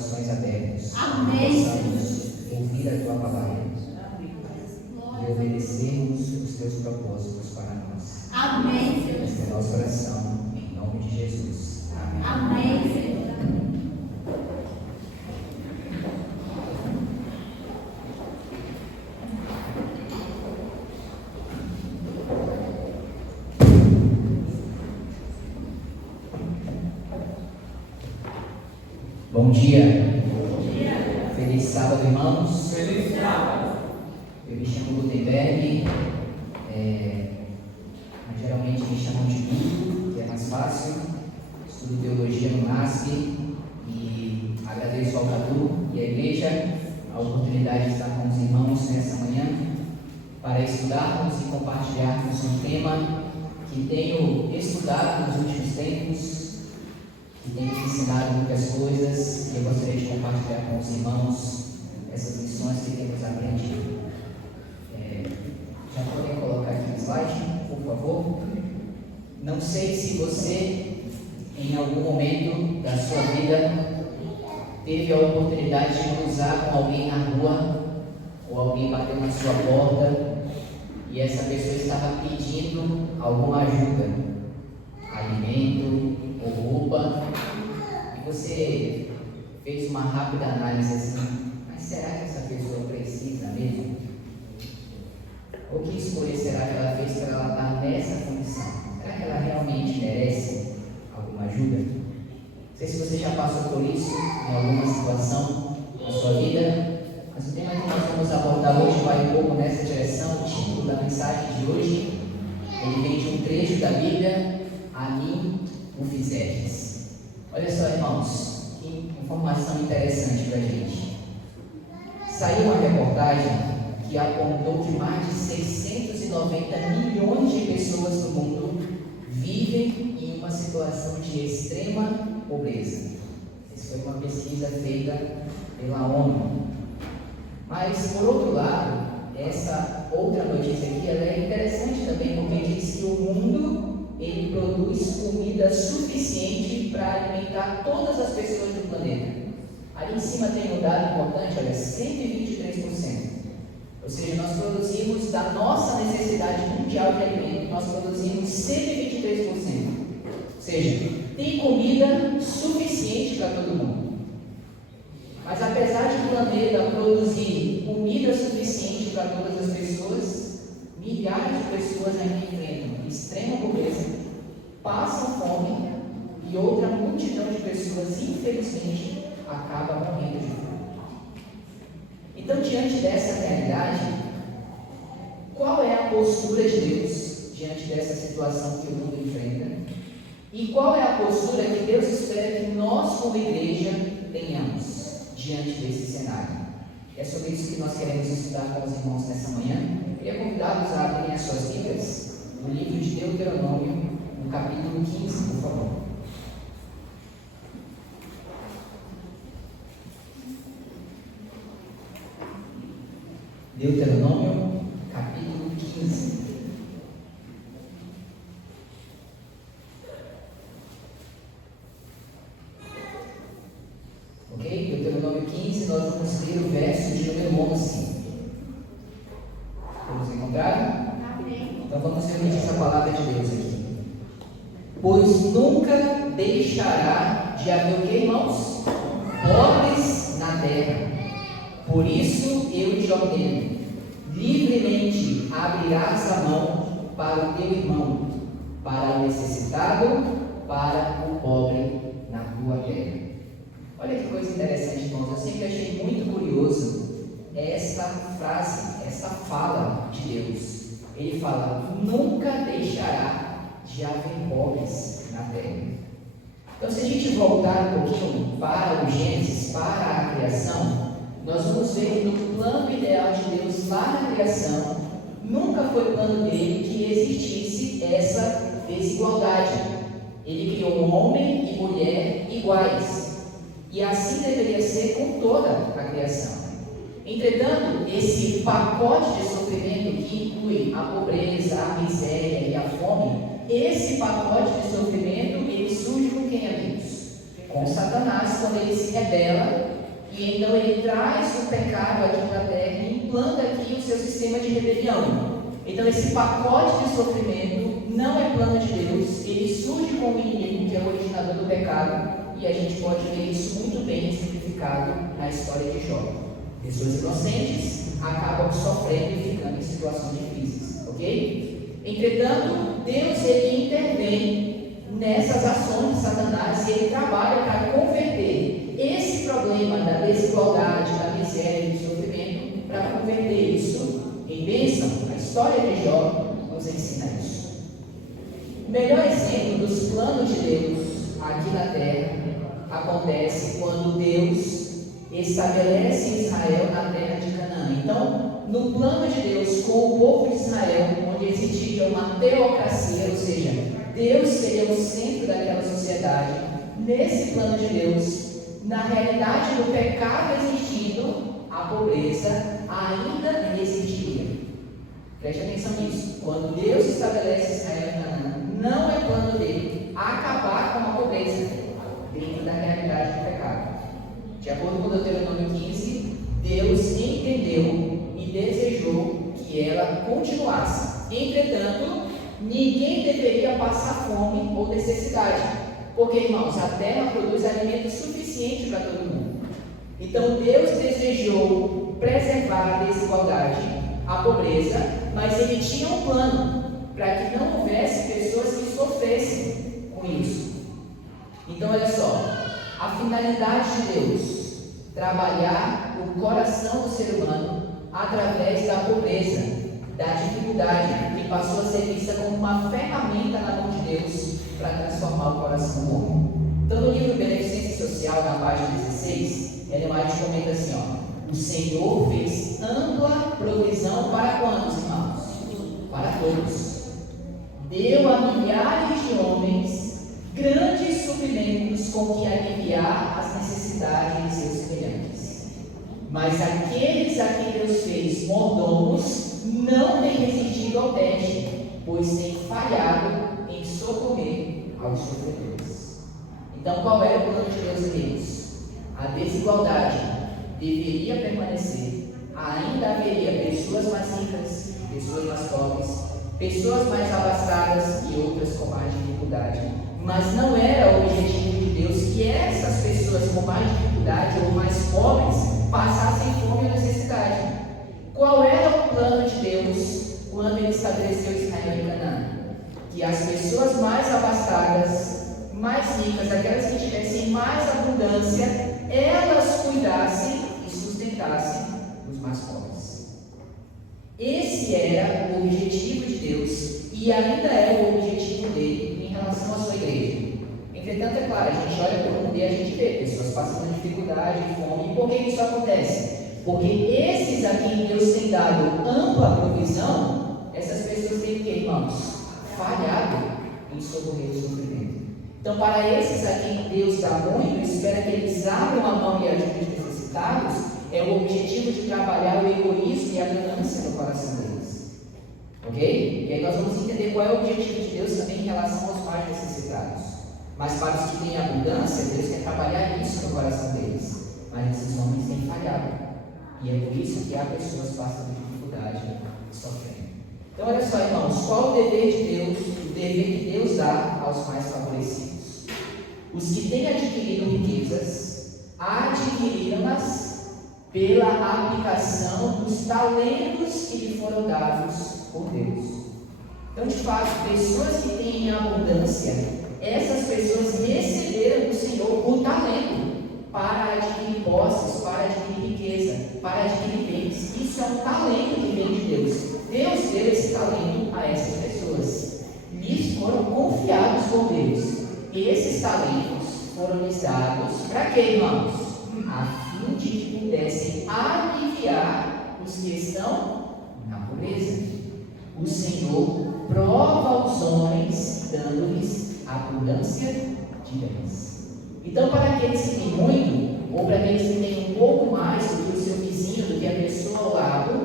corações abertos. Amém. Possamos ouvir a tua palavra e obedecermos os teus propósitos para nós. Amém, Senhor. Esta é a nossa oração, em nome de Jesus. Amém. Amém, Senhor. Bom dia. Feliz sábado, irmãos. Feliz sábado. Eu me chamo Gutenberg. Geralmente me chamam de Guto, que é mais fácil. Estudo teologia no MASP e agradeço ao Cadu e à igreja a oportunidade de estar com os irmãos nessa manhã para estudarmos e compartilharmos um tema que tenho estudado nos últimos tempos, que tem me ensinado muitas coisas, e eu gostaria de compartilhar com os irmãos essas lições que temos aprendido. Já podem colocar aqui no slide, por favor? Não sei se você, em algum momento da sua vida, teve a oportunidade de cruzar com alguém na rua, ou alguém bateu na sua porta, e essa pessoa estava pedindo alguma ajuda, alimento ou roupa, e você fez uma rápida análise assim: mas será que essa pessoa precisa mesmo? Ou que escolha será que ela fez para ela estar nessa condição? Será que ela realmente merece alguma ajuda? Não sei se você já passou por isso em alguma situação na sua vida, mas o tema que nós vamos abordar hoje vai um pouco nessa direção. O título da mensagem de hoje, ele vem de um trecho da Bíblia: a mim o fizestes. Olha só, irmãos, que informação interessante para a gente. Saiu uma reportagem que apontou que mais de 690 milhões de pessoas no mundo vivem em uma situação de extrema pobreza. Essa foi uma pesquisa feita pela ONU. Mas, por outro lado, essa outra notícia aqui ela é interessante também, porque diz que o mundo ele produz comida suficiente para alimentar todas as pessoas do planeta. Ali em cima tem um dado importante, olha, 123%. Ou seja, nós produzimos, da nossa necessidade mundial de alimento, nós produzimos 123%. Ou seja, tem comida suficiente para todo mundo. Mas apesar de o planeta produzir comida suficiente para todas as pessoas, milhares de pessoas ainda enfrentam extrema pobreza, passam fome e outra multidão de pessoas, infelizmente, acaba morrendo de fome. Então, diante dessa realidade, qual é a postura de Deus diante dessa situação que o mundo enfrenta? E qual é a postura que Deus espera que nós, como igreja, tenhamos diante desse cenário? É sobre isso que nós queremos estudar com os irmãos nessa manhã. Eu queria convidá-los a abrirem as suas Bíblias no livro de Deuteronômio, no capítulo 15, por favor. Deuteronômio, capítulo 15. Ok? Deuteronômio 15, nós vamos ler o verso de número 11. Vamos encontrar? Amém. Então vamos repetir essa palavra de Deus aqui. Pois nunca deixará de haver o que, irmãos? Pobres na terra. Por isso eu te ordeno: livremente abrirás a mão para o teu irmão, para o necessitado, para o pobre na tua terra. Olha que coisa interessante, irmãos. Eu sempre achei muito curioso esta frase, esta fala de Deus. Ele fala: nunca deixará de haver pobres na terra. Então, se a gente voltar um pouquinho para o Gênesis, para a criação, nós vamos ver no plano ideal de Deus lá na criação, nunca foi plano dele que existisse essa desigualdade. Ele criou um homem e mulher iguais, e assim deveria ser com toda a criação. Entretanto, esse pacote de sofrimento que inclui a pobreza, a miséria e a fome, esse pacote de sofrimento, ele surge com quem, amigos? Com Satanás, quando ele se rebela e então ele traz o pecado aqui para a terra e implanta aqui o seu sistema de rebelião. Então esse pacote de sofrimento não é plano de Deus, ele surge com o inimigo, que é o originador do pecado, e a gente pode ver isso muito bem exemplificado na história de Jó. Pessoas inocentes acabam sofrendo e ficando em situações difíceis, ok? Entretanto, Deus ele intervém nessas ações de Satanás e ele trabalha para converter esse problema da desigualdade, da miséria e do sofrimento, para converter isso em bênção. A história de Jó nos ensina isso. O melhor exemplo dos planos de Deus aqui na terra acontece quando Deus estabelece Israel na terra de Canaã. Então, no plano de Deus com o povo de Israel, onde existia uma teocracia, ou seja, Deus seria o centro daquela sociedade, nesse plano de Deus, na realidade do pecado existindo, a pobreza ainda existia. Preste atenção nisso. Quando Deus estabelece Israel em Canaã, não é plano dele acabar com a pobreza dentro da realidade do pecado. De acordo com Deuteronômio 15, Deus entendeu e desejou que ela continuasse. Entretanto, ninguém deveria passar fome ou necessidade, porque, irmãos, a terra produz alimento suficiente para todo mundo. Então, Deus desejou preservar a desigualdade, a pobreza, mas Ele tinha um plano para que não houvesse pessoas que sofressem com isso. Então, olha só, a finalidade de Deus, trabalhar o coração do ser humano através da pobreza, da dificuldade, que passou a ser vista como uma ferramenta na mão de Deus para transformar o coração do homem. Então, no livro Beneficência Social, na página 16, Ellen White comenta assim, ó: o Senhor fez ampla provisão para quantos, irmãos? Para todos. Deu a milhares de homens grandes suprimentos com que aliviar as necessidades de seus semelhantes. Mas aqueles a quem Deus fez mordomos não têm resistido ao teste, pois têm falhado em socorrer aos sofredores. Então, qual era o plano de Deus, queridos? A desigualdade deveria permanecer. Ainda haveria pessoas mais ricas, pessoas mais pobres, pessoas mais abastadas e outras com mais dificuldade. Mas não era o objetivo de Deus que essas pessoas com mais dificuldade ou mais pobres passassem fome ou necessidade. Qual era o plano de Deus quando Ele estabeleceu Israel em Canaã? Que as pessoas mais abastadas, mais ricas, aquelas que tivessem mais abundância, elas cuidassem e sustentassem os mais pobres. Esse era o objetivo de Deus e ainda é o objetivo dele em relação à sua igreja. Entretanto, é claro, a gente olha para o mundo e a gente vê pessoas passando dificuldade, fome. E por que isso acontece? Porque esses a quem Deus tem dado ampla provisão, essas pessoas têm o que, irmãos? Falhado em socorrer o sofrimento. Então, para esses a quem Deus dá muito, espera que eles abram a mão e ajudem os necessitados, é o objetivo de trabalhar o egoísmo e a ganância no coração deles. Ok? E aí nós vamos entender qual é o objetivo de Deus também em relação aos mais necessitados. Mas para os que têm abundância, Deus quer trabalhar isso no coração deles. Mas esses homens têm falhado. E é por isso que há pessoas passando dificuldade e sofrendo. Então, olha só, irmãos, qual o dever de Deus, o dever que Deus dá aos mais favorecidos? Os que têm adquirido riquezas, adquiriram-nas pela aplicação dos talentos que lhe foram dados por Deus. Então, de fato, pessoas que têm em abundância, essas pessoas receberam do Senhor o talento para adquirir posses, para adquirir riqueza, para adquirir bens. Isso é um talento que vem de Deus. Deus deu esse talento a essas pessoas. Lhes foram confiados por Deus. E esses talentos foram lhes dados para quê, irmãos? A fim de que pudessem aliviar os que estão na pobreza. O Senhor prova os homens, dando-lhes abundância de bens. Então, para aqueles que têm muito, ou para aqueles que têm um pouco mais do que o seu vizinho, do que a pessoa ao lado,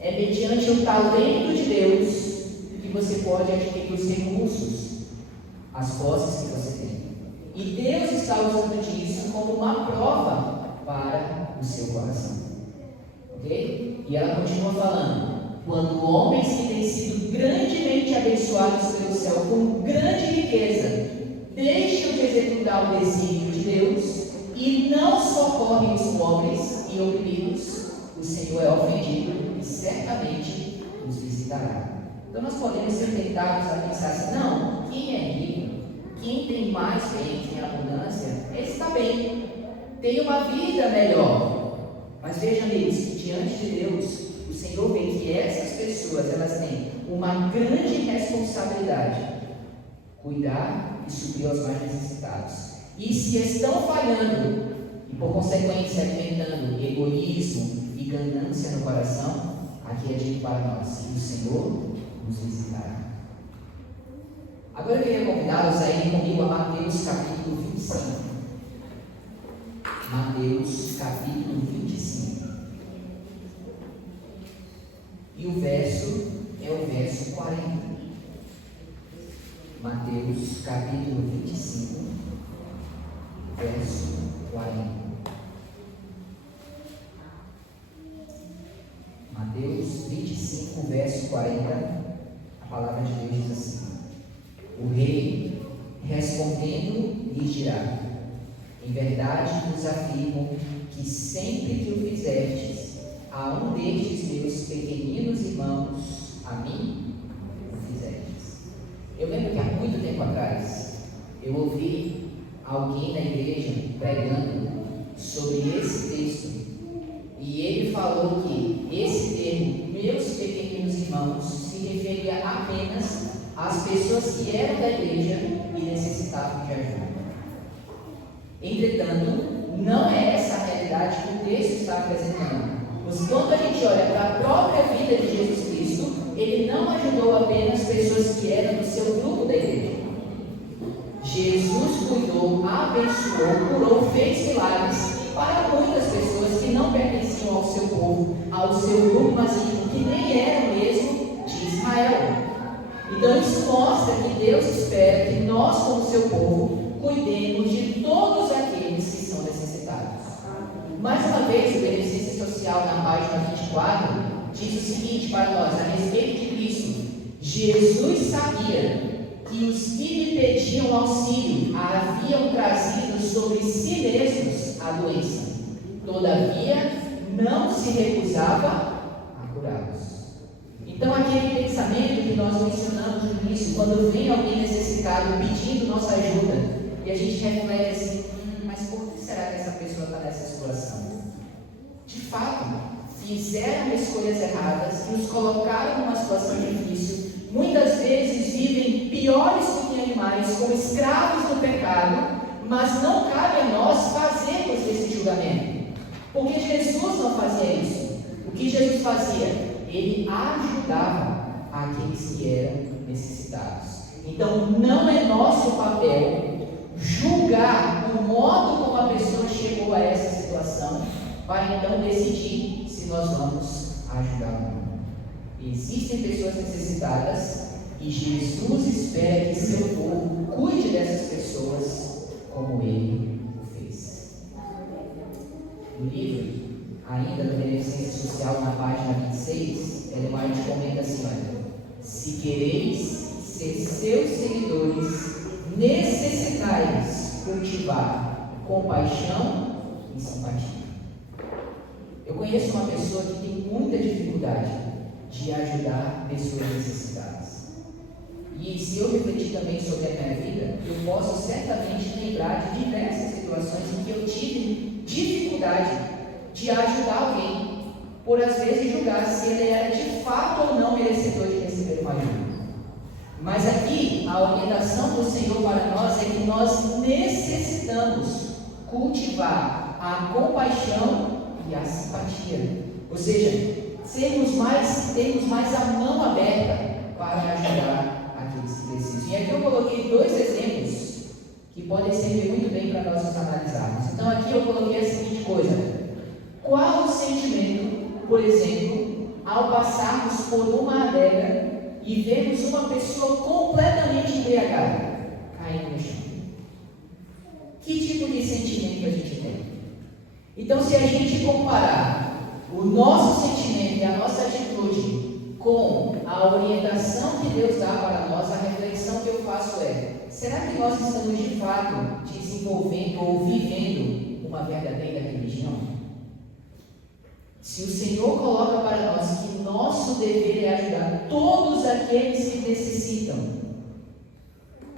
é mediante o talento de Deus que você pode adquirir os recursos, as posses que você tem. E Deus está usando disso como uma prova para o seu coração. Ok? E ela continua falando: quando homens que têm sido grandemente abençoados pelo céu com grande riqueza deixam de executar o desígnio de Deus e não socorrem os pobres e oprimidos, o Senhor é ofendido e certamente os visitará. Então nós podemos ser tentados a pensar assim: não, quem é rico, quem tem mais bem, tem abundância, esse está bem, tem uma vida melhor. Mas veja, amigos, que diante de Deus, o Senhor vê que essas pessoas, elas têm uma grande responsabilidade: cuidar e suprir aos mais necessitados. E se estão falhando, e por consequência alimentando egoísmo e ganância no coração, aqui é dito para nós que o Senhor nos visitará. Agora eu queria convidá-los a irem comigo a Mateus capítulo 25. Mateus capítulo 25. E o verso é o verso 40. Mateus capítulo 25, verso 40. Mateus 25, verso 40, a palavra de Deus diz assim: o rei, respondendo, lhes dirá: em verdade vos afirmo que sempre que o fizerdes a um destes meus pequeninos irmãos, a mim o fizerdes. Eu lembro que há muito tempo atrás eu ouvi alguém na igreja pregando sobre esse texto, e ele falou que esse termo, meus pequeninos irmãos, se referia apenas às pessoas que eram da igreja e necessitavam de ajuda. Entretanto, não é essa a realidade que o texto está apresentando. Pois quando a gente olha para a própria vida de Jesus Cristo, ele não ajudou apenas pessoas que eram do seu grupo da igreja. Jesus cuidou, abençoou, curou, fez milagres para muitas pessoas que não pertenciam ao seu povo, ao seu grupo mais íntimo, que nem eram mesmo de Israel. Então isso mostra que Deus espera que nós, como seu povo, cuidemos de todos aqueles que são necessitados. Mais uma vez, o Beneficência Social, na página 24, diz o seguinte para nós, a respeito de Cristo: Jesus sabia que os que lhe pediam auxílio haviam trazido sobre si mesmos a doença, todavia não se recusava a curá-los. Então aquele pensamento que nós mencionamos no início, quando vem alguém necessitado pedindo nossa ajuda, e a gente reflete assim: mas por que será que essa pessoa está nessa situação? De fato, fizeram escolhas erradas que os colocaram numa situação difícil. Muitas vezes vivem piores do que animais, como escravos do pecado, mas não cabe a nós fazermos esse julgamento, porque Jesus não fazia isso. O que Jesus fazia? Ele ajudava aqueles que eram necessitados. Então não é nosso papel julgar o modo como a pessoa chegou a essa situação, para então decidir se nós vamos ajudar ou não. Existem pessoas necessitadas e Jesus espera que seu povo cuide dessas pessoas como ele o fez. No livro, ainda do Beneficência Social, na página 26, Ellen White comenta assim: olha, se quereis ser seus seguidores, necessitais cultivar compaixão e simpatia. Eu conheço uma pessoa que tem muita dificuldade de ajudar pessoas necessitadas. E se eu refletir também sobre a minha vida, eu posso certamente lembrar de diversas situações em que eu tive dificuldade de ajudar alguém, por às vezes julgar se ele era de fato ou não merecedor de receber uma ajuda. Mas aqui a orientação do Senhor para nós é que nós necessitamos cultivar a compaixão e a simpatia, ou seja, termos mais a mão aberta para ajudar aqueles que precisam. E aqui eu coloquei dois exemplos que podem servir muito bem para nós nos analisarmos. Então aqui eu coloquei a seguinte coisa: qual o sentimento, por exemplo, ao passarmos por uma adega e vemos uma pessoa completamente embriagada caindo no chão? Que tipo de sentimento a gente tem? Então, se a gente comparar o nosso sentimento e a nossa atitude com a orientação que Deus dá para nós, a reflexão que eu faço é: será que nós estamos de fato desenvolvendo ou vivendo uma verdadeira religião? Se o Senhor coloca para nós que nosso dever é ajudar todos aqueles que necessitam,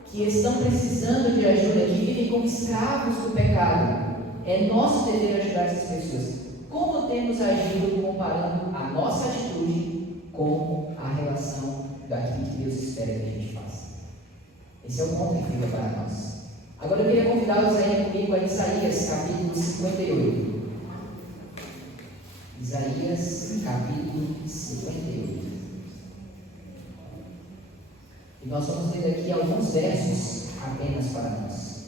que estão precisando de ajuda, que vivem como escravos do pecado, é nosso dever ajudar essas pessoas. Como temos agido comparando a nossa atitude com a relação daquilo que Deus espera que a gente faça? Esse é o ponto que fica para nós. Agora eu queria convidá-los a ir comigo a Isaías, capítulo 58. Isaías, capítulo 58. E nós vamos ler aqui alguns versos apenas para nós.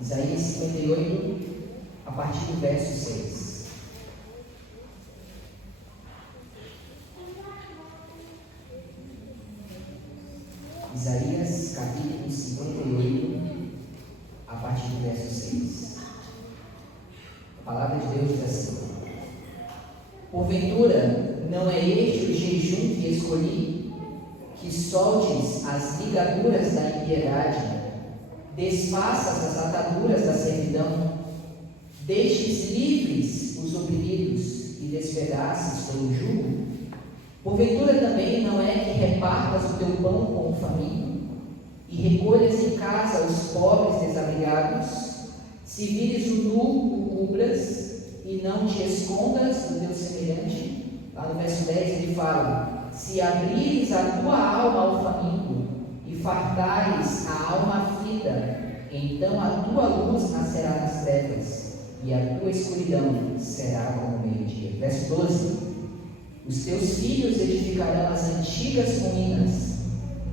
Isaías 58, a partir do verso 6. Isaías, capítulo 58, a partir do verso 6. A palavra de Deus diz assim: porventura, não é este o jejum que escolhi, que soltes as ligaduras da impiedade, desfaças as ataduras da servidão, deixes livres os oprimidos e despedaces todo o jugo? Porventura também não é que repartas o teu pão com o faminto, e recolhas em casa os pobres desabrigados? Se vires o nu, o cubras, e não te escondas do teu semelhante. Lá no verso 10 ele fala: se abrires a tua alma ao faminto e fartares a alma aflita, então a tua luz nascerá nas trevas e a tua escuridão será como o meio-dia. Verso 12: os teus filhos edificarão as antigas ruínas,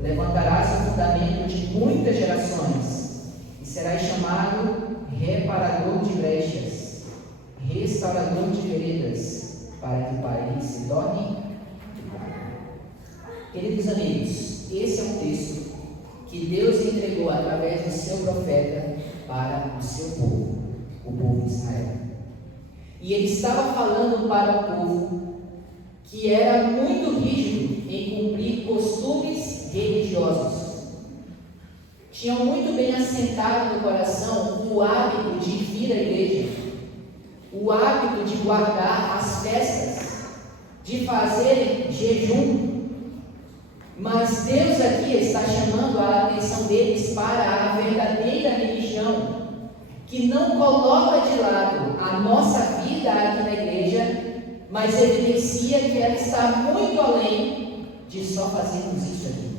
levantarás o fundamento de muitas gerações e serás chamado reparador de brechas, restaurador de veredas, para que o país se torne. Queridos amigos, esse é um texto que Deus entregou através do seu profeta para o seu povo, o povo de Israel. E ele estava falando para o povo que era muito rígido em cumprir costumes religiosos. Tinham muito bem assentado no coração o hábito de vir à igreja, o hábito de guardar as festas, de fazer jejum. Mas Deus aqui está chamando a atenção deles para a verdadeira religião, que não coloca de lado a nossa vida aqui na igreja, mas evidencia que ela está muito além de só fazermos isso aqui.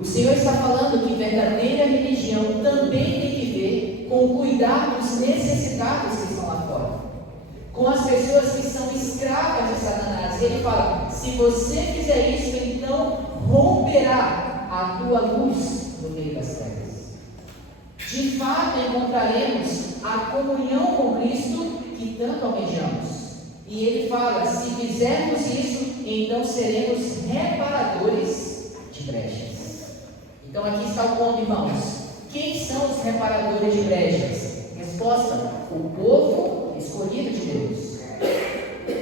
O Senhor está falando que verdadeira religião também tem que ver com cuidar dos necessitados que estão lá fora, com as pessoas que são escravas de Satanás. E ele fala: se você fizer isso, então romperá a tua luz no meio das trevas. De fato, encontraremos a comunhão com Cristo que tanto almejamos. E ele fala: se fizermos isso, então seremos reparadores de brechas. Então aqui está o ponto, irmãos. Quem são os reparadores de brechas? Resposta: o povo escolhido de Deus.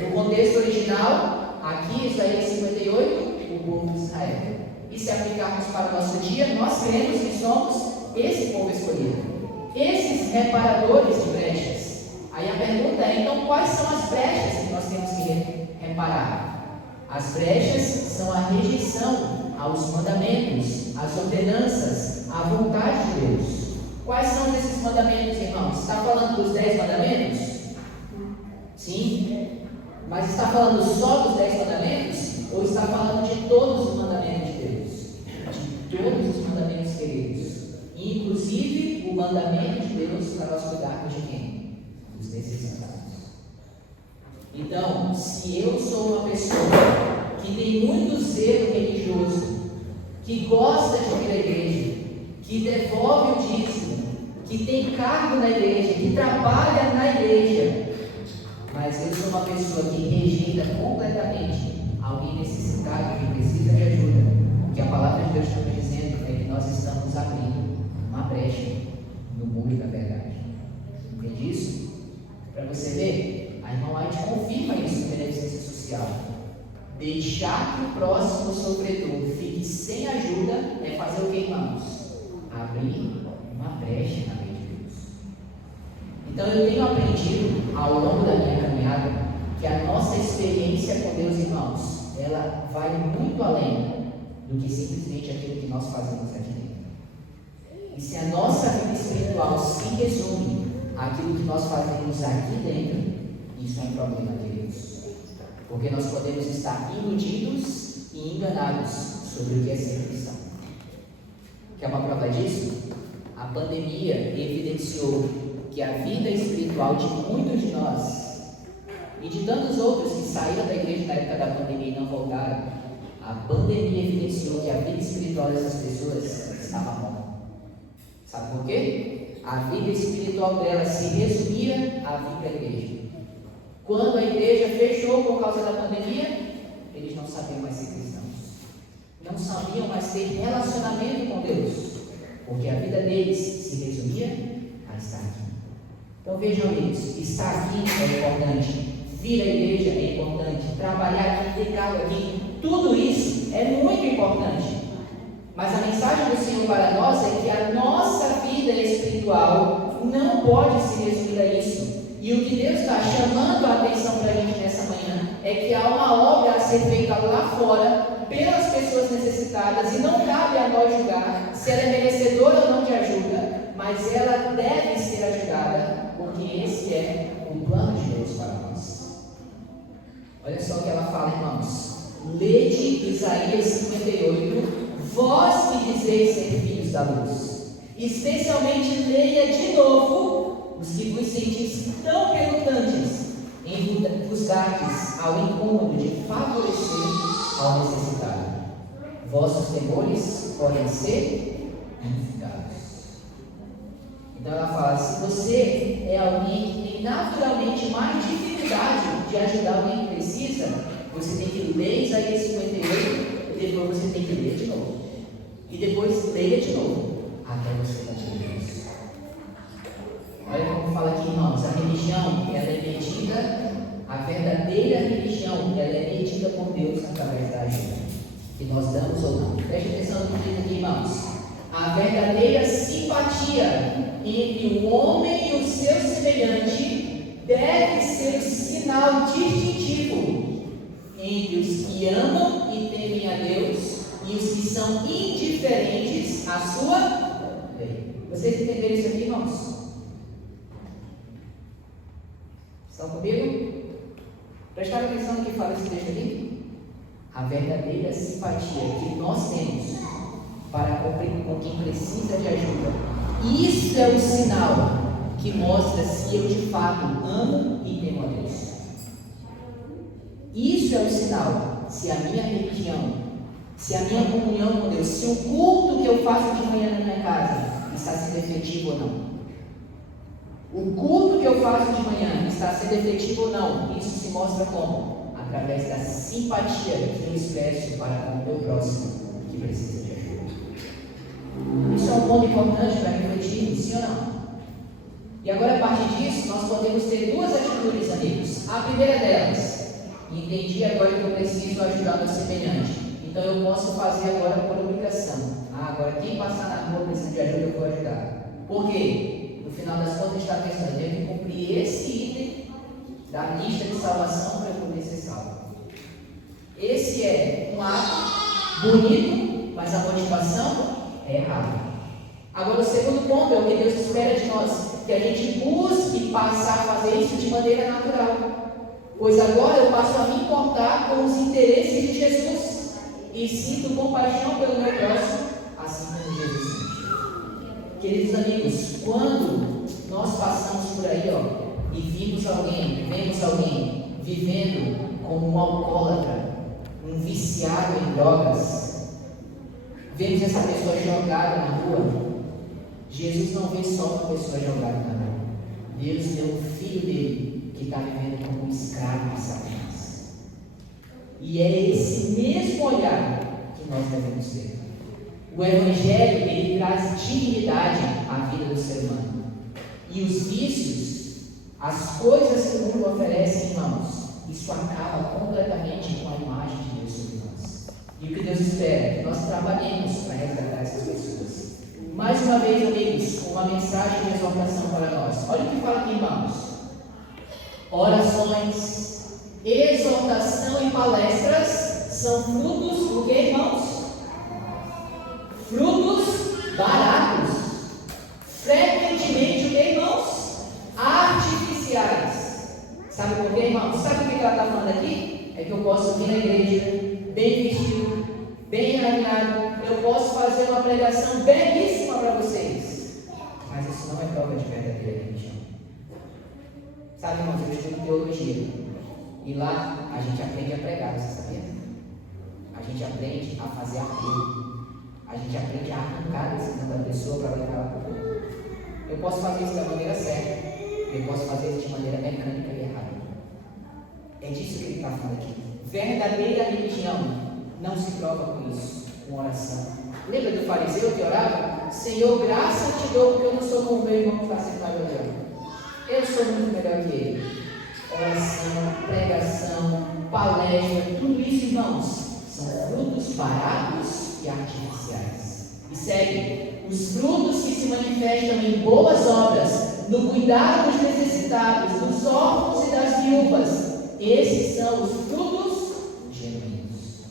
No contexto original, aqui Isaías 58, o povo de Israel. E se aplicarmos para o nosso dia, nós cremos que somos esse povo escolhido, esses reparadores de brechas. Aí a pergunta é: então quais são as brechas que nós temos que reparar? As brechas são a rejeição aos mandamentos, às ordenanças, à vontade de Deus. Quais são esses mandamentos, irmãos? Está falando dos 10 mandamentos? Sim. Mas está falando só dos 10 mandamentos? Ou está falando de todos os mandamentos de Deus? De todos os mandamentos, queridos. Inclusive o mandamento de Deus para nós cuidarmos de quem? Dos necessitados. Então, se eu sou uma pessoa que tem muito zelo religioso, que gosta de ir à igreja, que devolve o dízimo, que tem cargo na igreja, que trabalha na igreja, mas eu sou uma pessoa que rejeita completamente alguém necessitado, que precisa de ajuda, o que a palavra de Deus está me dizendo é que nós estamos abrindo uma brecha no muro da verdade. Entende isso? deixar que o próximo sofredor fique sem ajuda é fazer o que, irmãos? Abrir uma brecha na lei de Deus. Então eu tenho aprendido ao longo da minha caminhada que a nossa experiência com Deus, irmãos, ela vai muito além do que simplesmente aquilo que nós fazemos aqui dentro. E se a nossa vida espiritual se resume àquilo que nós fazemos aqui dentro, isso é um problema, queridos. Porque nós podemos estar iludidos e enganados sobre o que é ser cristão. Quer uma prova disso? A pandemia evidenciou que a vida espiritual de muitos de nós e de tantos outros que saíram da igreja na época da pandemia e não voltaram, a pandemia evidenciou que a vida espiritual dessas pessoas estava morta. Sabe por quê? A vida espiritual delas se resumia a vir para a igreja. Quando a igreja fechou por causa da pandemia, eles não sabiam mais ser cristãos. Não sabiam mais ter relacionamento com Deus, porque a vida deles se resumia a estar aqui. Então vejam, amigos, estar aqui é importante, vir à igreja é importante, trabalhar aqui, ter cargo aqui, tudo isso é muito importante. Mas a mensagem do Senhor para nós é que a nossa vida espiritual não pode se resumir a isso. E o que Deus está chamando a atenção para a gente nessa manhã é que há uma obra a ser feita lá fora pelas pessoas necessitadas e não cabe a nós julgar se ela é merecedora ou não de ajuda, mas ela deve ser ajudada, porque esse é o plano de Deus para nós. Olha só o que ela fala, irmãos. Lede Isaías 58, vós que dizeis ser filhos da luz. Especialmente leia de novo os que vos sentis tão relutantes em buscardes ao incômodo de favorecer ao necessitado. Vossos temores podem ser unificados. Então ela fala, se você é alguém que tem naturalmente mais dificuldade de ajudar alguém que precisa, você tem que ler Isaías 58 e depois você tem que ler de novo. E depois leia de novo, até você conseguir isso. Olha como fala aqui, irmãos, a religião, ela é medida, a verdadeira religião, ela é medida por Deus através da ajuda que nós damos ou não. Preste atenção no que diz aqui, irmãos. A verdadeira simpatia entre o homem e o seu semelhante deve ser o sinal distintivo entre os que amam e temem a Deus e os que são indiferentes à sua lei. Vocês entenderam isso aqui, irmãos? Estão comigo? Prestaram atenção no que fala esse texto aqui? A verdadeira simpatia que nós temos para com quem precisa de ajuda. Isso é o sinal que mostra se eu de fato amo e temo a Deus. Isso é o sinal se a minha religião, se a minha comunhão com Deus, se o culto que eu faço de manhã na minha casa está sendo efetivo ou não. O culto que eu faço de manhã está sendo efetivo ou não, isso se mostra como? Através da simpatia que eu expresso para com o meu próximo que precisa de ajuda. Isso é um ponto importante para refletir, sim ou não? E agora, a partir disso, nós podemos ter duas atitudes, amigos. A primeira delas, entendi agora que eu preciso ajudar meu semelhante, então eu posso fazer agora por obrigação. Agora quem passar na rua precisa de ajuda, eu vou ajudar. Por quê? No final das contas está a questão, eu tenho que cumprir esse item da lista de salvação para eu poder ser salvo. Esse é um ato bonito, mas a motivação é errada. Agora o segundo ponto é o que Deus espera de nós, que a gente busque passar a fazer isso de maneira natural. Pois agora eu passo a me importar com os interesses de Jesus e sinto compaixão pelo meu próximo, assim como Jesus sentiu. Queridos amigos, quando nós passamos por aí, e vemos alguém vivendo como um alcoólatra, um viciado em drogas, vemos essa pessoa jogada na rua, Jesus não vê só uma pessoa jogada na rua. Deus vê o filho dele que está vivendo como um escravo de Satanás. E é esse mesmo olhar que nós devemos ter. O Evangelho, ele traz dignidade à vida do ser humano. E os vícios, as coisas que o mundo oferece, irmãos, isso acaba completamente com a imagem de Deus sobre E o que Deus espera é que nós trabalhemos para resgatar essas pessoas. Mais uma vez, amigos, uma mensagem de exortação para nós. Olha o que fala aqui, irmãos. Orações, exortação e palestras são frutos do que, irmãos? Frutos baratos. Frequentemente, o que, irmãos? Artificiais. Sabe por quê, irmãos? Sabe o que ela está falando aqui? É que eu posso vir na igreja bem vestido, bem alinhado, eu posso fazer uma pregação belíssima para vocês, mas isso não é prova de verdadeira religião. Sabe, irmãos, eu estudo teologia e lá a gente aprende a pregar, você sabia? A gente aprende a fazer apelo, a gente aprende a arrancar a decisão da pessoa para levar ela para o outro. Eu posso fazer isso da maneira certa, eu posso fazer isso de maneira mecânica e errada. É disso que ele está falando aqui. Verdadeira religião não se prova com isso, com oração. Lembra do fariseu que orava? Senhor, graça eu te dou, porque eu não sou como o meu irmão que está sentado olhando. Eu sou muito melhor que ele. Oração, pregação, palestra, tudo isso, irmãos, são frutos baratos e artificiais. E segue, os frutos que se manifestam em boas obras, no cuidado dos necessitados, dos órfãos e das viúvas, esses são os frutos genuínos.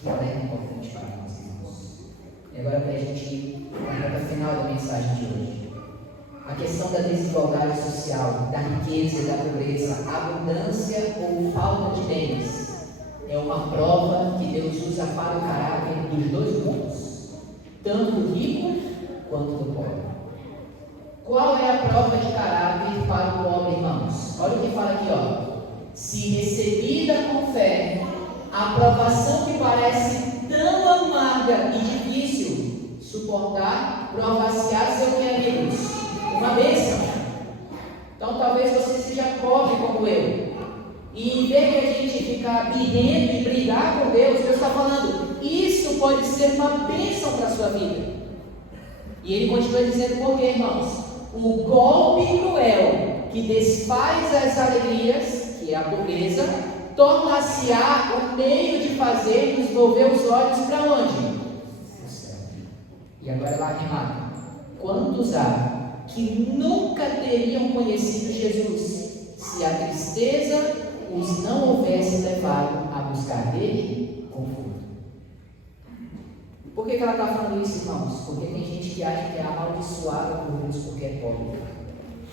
Que alerta importante para nós, irmãos. E agora, para a gente ir para o final da mensagem de hoje. A questão da desigualdade social, da riqueza e da pobreza, abundância ou falta de bens, é uma prova que Deus usa para o caráter dos dois mundos, tanto do rico quanto do pobre. Qual é a prova de caráter para o pobre, irmãos? Olha o que fala aqui, ó. Se recebida com fé, a provação que parece tão amarga e difícil suportar, prova-se-á seu que, amigos? Uma bênção. Então talvez você seja pobre como eu. E em vez de a gente ficar birrendo e brigar com Deus está falando, isso pode ser uma bênção para a sua vida. E ele continua dizendo por quê, irmãos? O golpe cruel que desfaz as alegrias, que é a pobreza, torna-se-á o meio de fazer nos volver os olhos para onde? O céu. E agora lá remata. Quantos há que nunca teriam conhecido Jesus, se a tristeza os não houvesse levado a buscar dele conforto? Por que ela está falando isso, irmãos? Porque tem gente que acha que é amaldiçoada por Deus porque é pobre,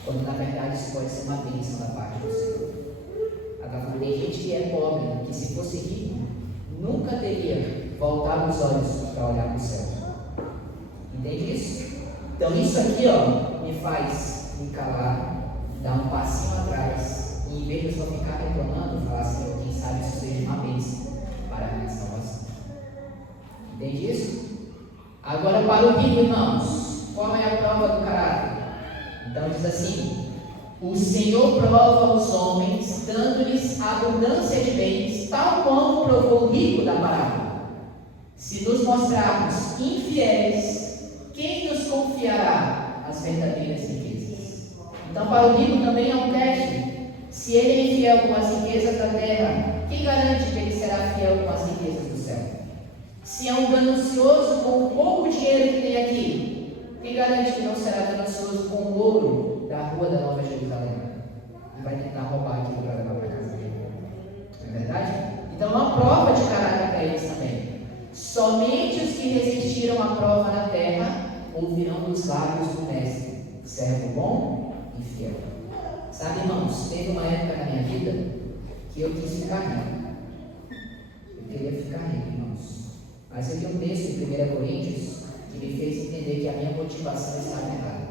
quando na verdade isso pode ser uma bênção da parte do Senhor. Ela está falando, tem gente que é pobre, que se fosse rico, nunca teria voltado os olhos para olhar para o céu. Entende isso? Então isso aqui, ó, me faz me calar, dar um passinho atrás, e em vez de eu só ficar reclamando, falar assim, quem sabe isso seja uma bênção para a minha salvação. Entende isso? Agora para o rico, irmãos, qual é a prova do caráter? Então diz assim: o Senhor prova os homens, dando-lhes abundância de bens, tal como provou o rico da parábola. Se nos mostrarmos infiéis, quem nos confiará as verdadeiras riquezas? Então para o rico também é um teste. Se ele é infiel com as riquezas da terra, quem garante que ele será fiel com as riquezas do céu? Se é um ganancioso com o pouco dinheiro que tem aqui, quem garante que não será ganancioso com o ouro da rua da Nova Jerusalém? E vai tentar roubar aquilo para levar para casa dele. Não é verdade? Então é uma prova de caráter para eles também. Somente os que resistiram à prova na terra ouvirão dos lábios do mestre, servo bom e fiel. Sabe, irmãos, teve uma época na minha vida que eu quis ficar rico. Eu queria ficar rico, irmãos. Mas eu tenho um texto em 1 Coríntios que me fez entender que a minha motivação estava errada.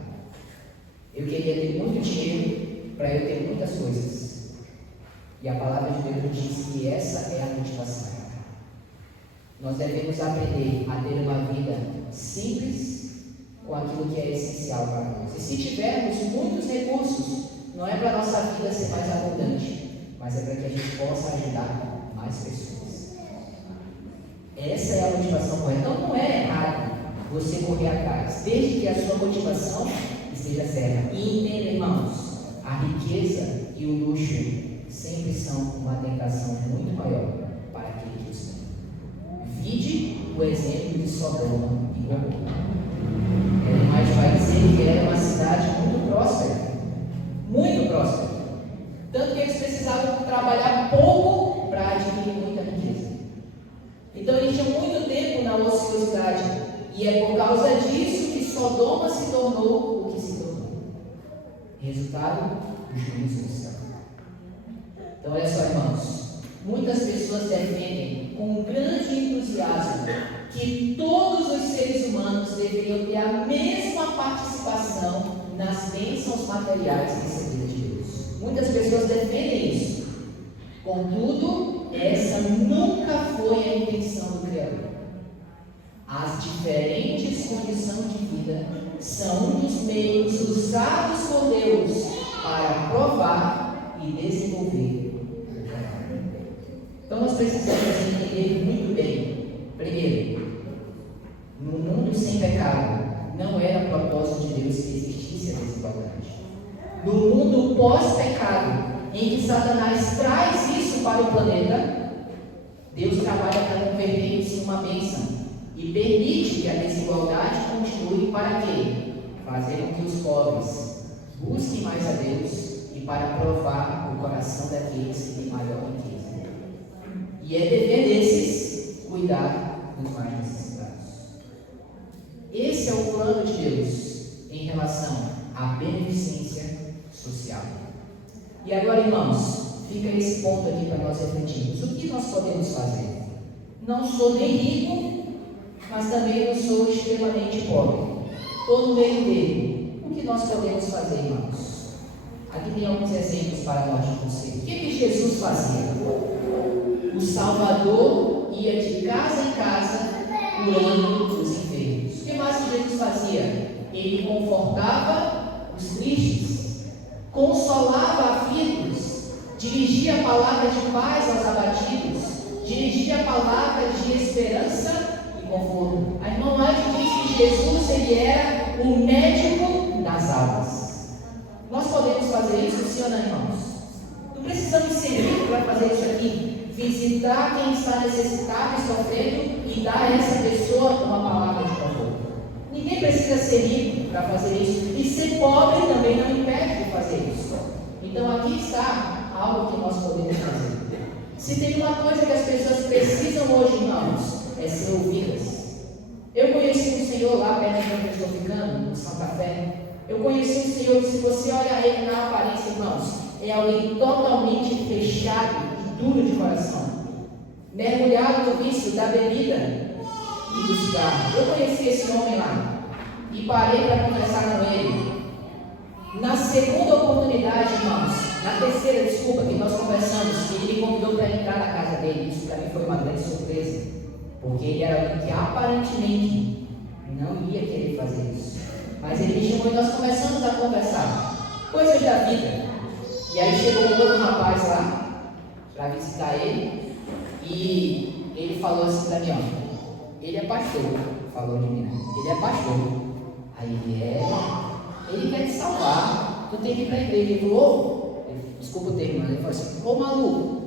Eu queria ter muito dinheiro para eu ter muitas coisas. E a palavra de Deus diz que essa é a motivação. Nós devemos aprender a ter uma vida simples com aquilo que é essencial para nós. E se tivermos muitos recursos, não é para a nossa vida ser mais abundante, mas é para que a gente possa ajudar mais pessoas. Essa é a motivação correta. Então não é errado você correr atrás, desde que a sua motivação esteja certa. E entenda, irmãos, a riqueza e o luxo sempre são uma tentação muito maior para aquele que os tem. Vide o exemplo de Sodoma e Gomorra. Ellen White vai dizer que era uma cidade muito próspera. Muito próspera. Tanto que eles precisavam trabalhar pouco para adquirir muita riqueza. Então eles tinham muito tempo na ociosidade. E é por causa disso que Sodoma se tornou o que se tornou. Resultado, o juízo do céu. Então olha só, irmãos. Muitas pessoas defendem com grande entusiasmo que todos os seres humanos deveriam ter a mesma participação nas bênçãos materiais recebidas de Deus. Muitas pessoas defendem isso. Contudo, essa nunca foi a intenção do Criador. As diferentes condições de vida são um dos meios usados por Deus para provar e desenvolver o caráter. Então nós precisamos entender muito bem. Primeiro, no mundo sem pecado, não era propósito de Deus que existisse a desigualdade. No mundo pós-pecado, em que Satanás traz isso para o planeta, Deus trabalha para converter isso em uma bênção e permite que a desigualdade continue para quê? Fazer com que os pobres busquem mais a Deus e para provar o coração daqueles que têm maior riqueza. E é dever desses cuidar dos mais necessitados. Esse é o plano de Deus em relação à beneficência social. E agora, irmãos, fica esse ponto aqui para nós refletirmos. O que nós podemos fazer? Não sou nem rico, mas também não sou extremamente pobre. Estou no meio dele. O que nós podemos fazer, irmãos? Aqui tem alguns exemplos para nós de conselho. O que Jesus fazia? O Salvador ia de casa em casa curando os enfermos. O que mais que Jesus fazia? Ele confortava os tristes, consolava aflitos, dirigia a palavra de paz aos abatidos, dirigia a palavra de esperança e conforto. A irmã White diz que Jesus ele era o médico das almas. Nós podemos fazer isso, sim ou não, irmãos? Não precisamos ser ricos para fazer isso aqui. Visitar quem está necessitado e sofrendo e dar a essa pessoa uma palavra de conforto. Ninguém precisa ser rico para fazer isso. E ser pobre também não impede de fazer isso. Então aqui está algo que nós podemos fazer. Se tem uma coisa que as pessoas precisam hoje, irmãos, é ser ouvidas. Eu conheci um senhor lá perto de onde eu estou ficando, no Santa Fé. Eu conheci um senhor que, se você olhar ele na aparência, irmãos, é alguém totalmente fechado e duro de coração, mergulhado no vício da bebida e do cigarro. Eu conheci esse homem lá e parei para conversar com ele. Na segunda oportunidade, irmãos, na terceira, desculpa, que nós conversamos, ele me convidou para entrar na casa dele. Isso para mim foi uma grande surpresa, porque ele era alguém que aparentemente não ia querer fazer isso. Mas ele me chamou e nós começamos a conversar coisas da vida. E aí chegou um outro rapaz lá para visitar ele e ele falou assim para mim, ó, ele é pastor, falou de mim, né? Ele é pastor. Aí ele quer te salvar, tu tem que ir para a igreja. Ele falou, desculpa o termo, mas ele falou assim, ô maluco,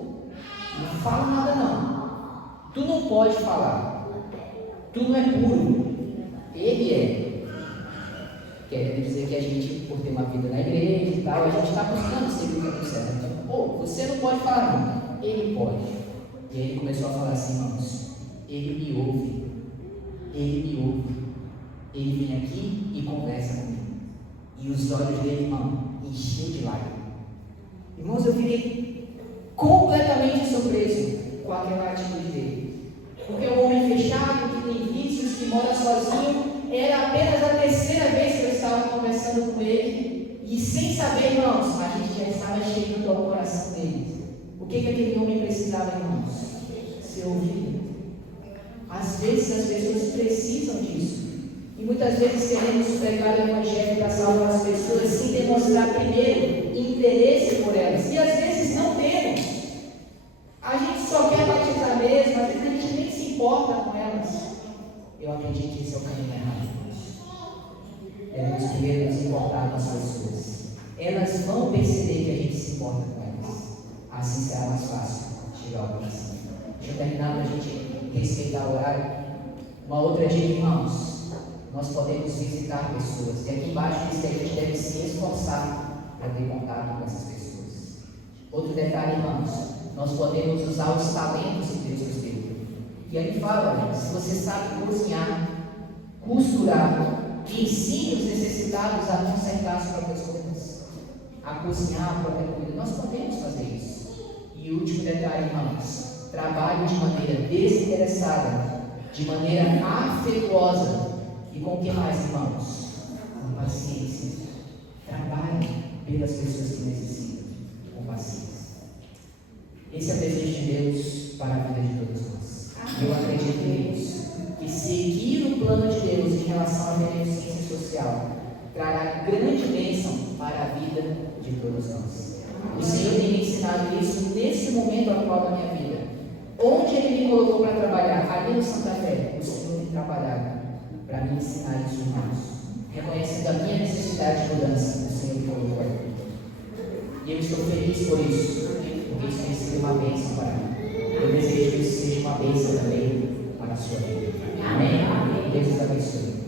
não fala nada não, tu não pode falar, tu não é puro, ele é. Quer dizer que a gente, por ter uma vida na igreja e tal, a gente está buscando seguir o caminho certo. Então, você não pode falar não, ele pode. E aí ele começou a falar assim, irmãos, ele me ouve, ele vem aqui e conversa comigo. E os olhos dele, irmão, enchiam de lágrimas. Irmãos, eu fiquei completamente surpreso com aquela atitude dele. Porque o homem fechado, que tem vícios, que mora sozinho, era apenas a terceira vez que eu estava conversando com ele. E sem saber, irmãos, a gente já estava chegando ao coração dele. O que aquele homem precisava, irmãos? Ser ouvido. Às vezes as pessoas precisam disso. E muitas vezes queremos pregar o evangelho para salvar as pessoas sem demonstrar primeiro interesse por elas. E às vezes não temos. A gente só quer batizar mesmo, às vezes a gente nem se importa com elas. Eu acredito que esse é o caminho errado. Devemos primeiro nos importar com as pessoas. Elas vão perceber que a gente se importa com elas. Assim será mais fácil chegar ao coração. Deixa eu terminar para a gente respeitar o horário. Uma outra dica, irmãos, nós podemos visitar pessoas. E aqui embaixo diz que a gente deve se esforçar para ter contato com essas pessoas. Outro detalhe, irmãos, nós podemos usar os talentos que Deus nos deu. E aí fala, se você sabe cozinhar, costurar, ensine os necessitados a consertar as próprias coisas, a cozinhar a própria comida. Nós podemos fazer isso. E o último detalhe, irmãos, trabalhe de maneira desinteressada, de maneira afetuosa e com o que mais, irmãos? Com paciência. Trabalhe pelas pessoas que necessitam, com paciência. Esse é o desejo de Deus para a vida de todos nós. Eu acredito nisso, que seguir o plano de Deus em relação à beneficência social trará grande bênção para a vida de todos nós. O Senhor tem me ensinado isso nesse momento atual da minha vida. Onde Ele me colocou para trabalhar? Ali no Santa Fé, o Senhor tem trabalhado para me ensinar isso, irmãos. Reconhecendo a minha necessidade de mudança, o Senhor me colocou aqui. E eu estou feliz por isso, porque isso tem sido uma bênção para mim. Eu desejo que isso seja uma bênção também para a sua vida. Amém? Deus te abençoe.